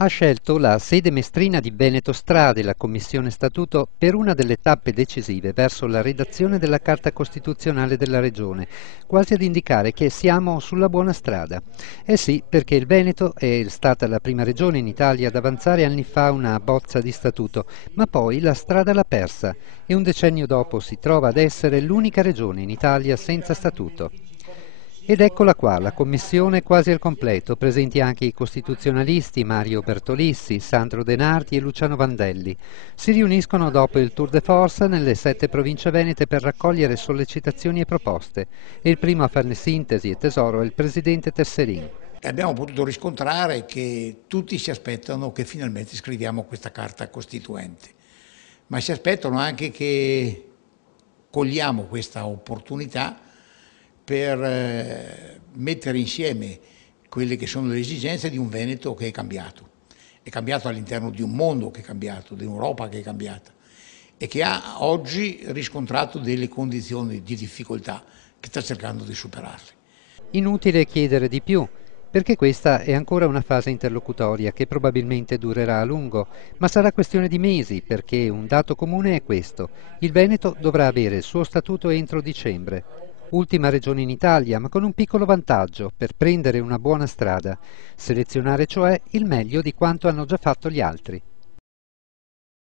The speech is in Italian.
Ha scelto la sede mestrina di Veneto Strade, la Commissione Statuto, per una delle tappe decisive verso la redazione della Carta Costituzionale della Regione, quasi ad indicare che siamo sulla buona strada. Eh sì, perché il Veneto è stata la prima regione in Italia ad avanzare anni fa una bozza di statuto, ma poi la strada l'ha persa e un decennio dopo si trova ad essere l'unica regione in Italia senza statuto. Ed eccola qua, la commissione quasi al completo, presenti anche i costituzionalisti Mario Bertolissi, Sandro Denardi e Luciano Vandelli. Si riuniscono dopo il tour de force nelle 7 province venete per raccogliere sollecitazioni e proposte. E il primo a farne sintesi e tesoro è il presidente Tesserin. E abbiamo potuto riscontrare che tutti si aspettano che finalmente scriviamo questa carta costituente, ma si aspettano anche che cogliamo questa opportunità per mettere insieme quelle che sono le esigenze di un Veneto che è cambiato all'interno di un mondo che è cambiato, di un'Europa che è cambiata e che ha oggi riscontrato delle condizioni di difficoltà che sta cercando di superarle. Inutile chiedere di più, perché questa è ancora una fase interlocutoria che probabilmente durerà a lungo, ma sarà questione di mesi, perché un dato comune è questo: il Veneto dovrà avere il suo statuto entro dicembre. Ultima regione in Italia, ma con un piccolo vantaggio per prendere una buona strada, selezionare cioè il meglio di quanto hanno già fatto gli altri.